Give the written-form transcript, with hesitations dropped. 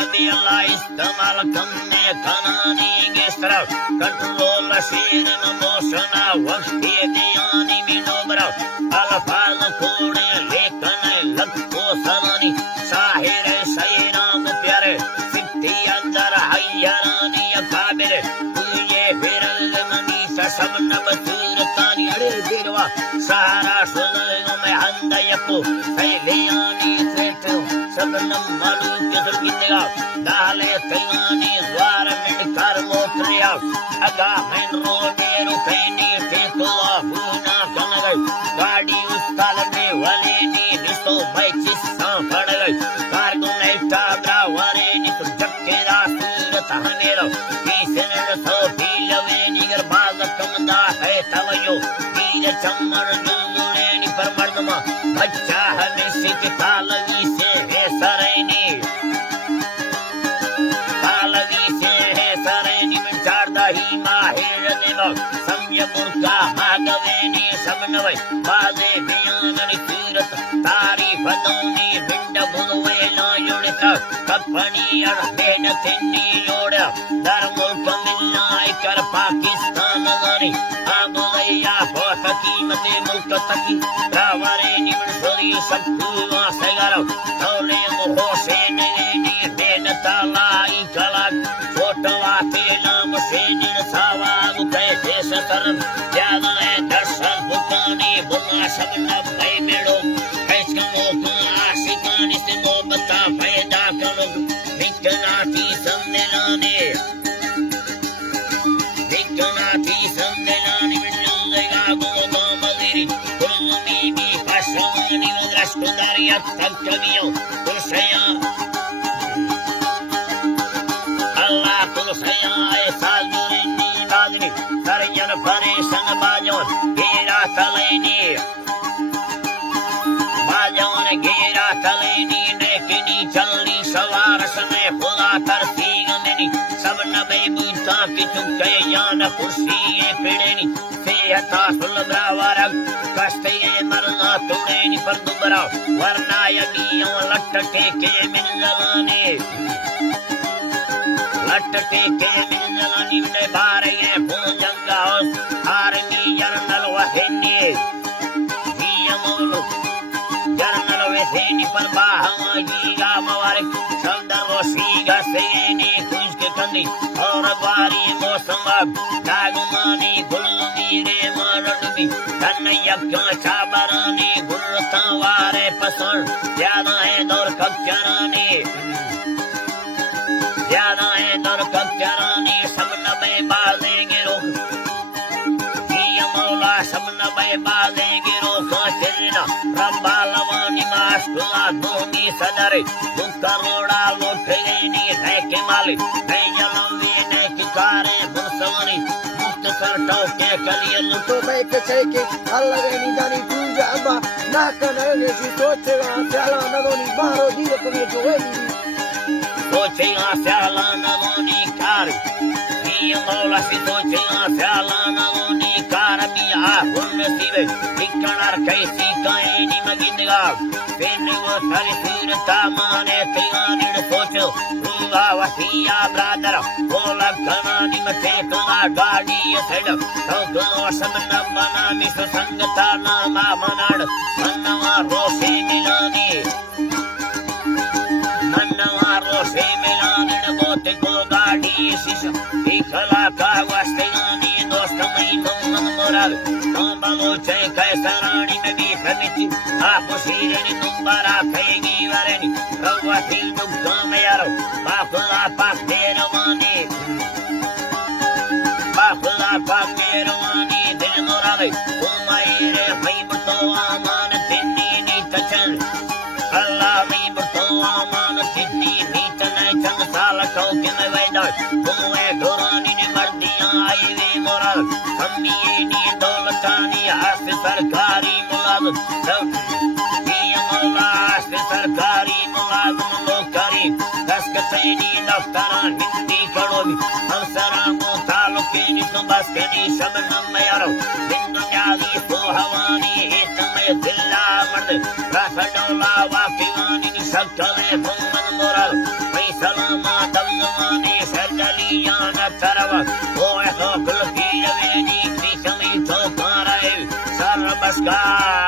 कभी अल्लाह इस्तेमाल करने कनानी गेस्tra कंट्रोल शीरन मोशना वक्ती दियानी मिनोबरा अल्फाज कोड़े लेकन लक्को सनानी साहिर सैनाम प्यारे सिद्धि अंदर हयरानी अकाबिर ये बिरल मनीषा सब नबसूरतानी अरे बिरवा सहारा सुनने में अंदयको सैलियानी सेठो सब नमलू के सुगिनेगा दाले तयानी द्वार में कर मोत्रिया अगा में रोडेरो कैनी फेतो भूना कनगई गाड़ी उस ताल में वाले नी निस्तो बैचिस पड़ गई कार्गो नैटा ग्रावरे नी तो जक्के रासूरत हनेरो पीछे सो पीलवे निगर भाग कमदा है तवयो पीर चमर जुगुने नी पर मर्दमा बच्चा हमें सिक कालवी से है सरैनी कालवी से है सरैनी में चारदा ही माहिर देलो सम्य मुर्गा भागवेनी समनवय बाजे बियागनी तीरत तारीफ दौनी बिंड बुदवे ना योड़ित कपनी अड़बेन तिन्नी योड़ धर्मुल्क मिलनाई कर पाकिस्तान गानी आगोया हो हकीमते मुल्क तकी रावरे निमन सोरी सबकू वासेगारो तौले मोसे नी बेन तालाई कला छोटवा के नाम से निन सावा कैसे सतर ज्यादा है दर्शन बुकानी बुला सबना भाई मेड़ो कैसे मोको आशिकानी से मोहब्बत पैदा करो विकनाती सम्मेलाने मिलूंगा गोगो मगरी कुलमी भी पशुनी दृष्टदारिया तब कवियों तुलसया अल्लाह तुलसया ऐसा जुरिनी बाजनी सरयन परेशान बाजोन घेरा तलेनी घेरा तलेनी नेकनी चलनी सवार समय खुदा तरसी गंदनी सब नबे बुझता कि चुके यान खुशी पिड़ेनी सेहता सुलभरा वरग कष्टे मरना तुड़ेनी पर दुबरा वरना यगियों लटके के मिलने लटके के मिलने ने बारे भूजंगा आर्मी जनरल वहने जनरल वहने पर बाहगी गामवारे सीगा सेनी खुश के कंदी और बारी मौसम दागुमानी गुल्लनी रे मारडबी कन्हैया क्यों छाबरानी गुल्लता वारे पसंद ज्यादा है दौर कच्चरानी ज्यादा है दौर कच्चरानी सब नबे बाजेंगे रोक ये मौला सब नबे बाजेंगे रोक चलना रब्बा लवानी मास्कुला दोनी सदरे करोड़ा लोटलेनी है के मालिक है जलवी ने किकारे बुसवनी मुक्त करतो के कलिय लुटो में के के अल्लाह ने जानी पूजा अम्मा ना करने की सोचेगा साला नगोनी बारो दिए तुम्हें जो है सोचेगा साला नगोनी कार ये मौला से सोचेगा साला नगोनी कार मिया हुन सिवे इकनार कैसी कायनी मगिंदगा पेने वो सारी फिर तामाने तियानी न सोचो रूहा वसिया ब्रादर बोला कनानी मचे तुमा गाड़ी ये सैड तो दोनों समन बना मिस संगता नामा मनाड मनवा रोसे मिलानी न बोते को गाड़ी शिश इखला का वस्तियानी दोस्त मई मन मोराल बलो चय कैसा रानी में भी समिति आप सीरनी तुम्बारा खैगी वरनी रवती दुग्गा में यारो बाफला पाक देरवानी दिल मोराले उमाइरे मई बतो आमान तिन्नी नी तचन अल्लाह मई बतो आमान तिन्नी नी तन चंग साल को के में वैदा तुमे घोरानी ने मर्दियां आई वे मोराल हमनी नी दौलतानी हाथ सरकारी मुलाजम ये मौला हाथ सरकारी मुलाजम लोग करी दस्कतेनी दफ्तरान हिंदी करोगी हम सरामो तालुकेनी तो बस केनी सब नम यारो बिंदु जाली तो हवानी एक में दिल्ला मर्द रखडोला वाकिवानी تكتبي ثم المرض في سلامات الزماني سجلي أنا تروى ويحق الكيل بيدي في سمي توقاري سر بسكار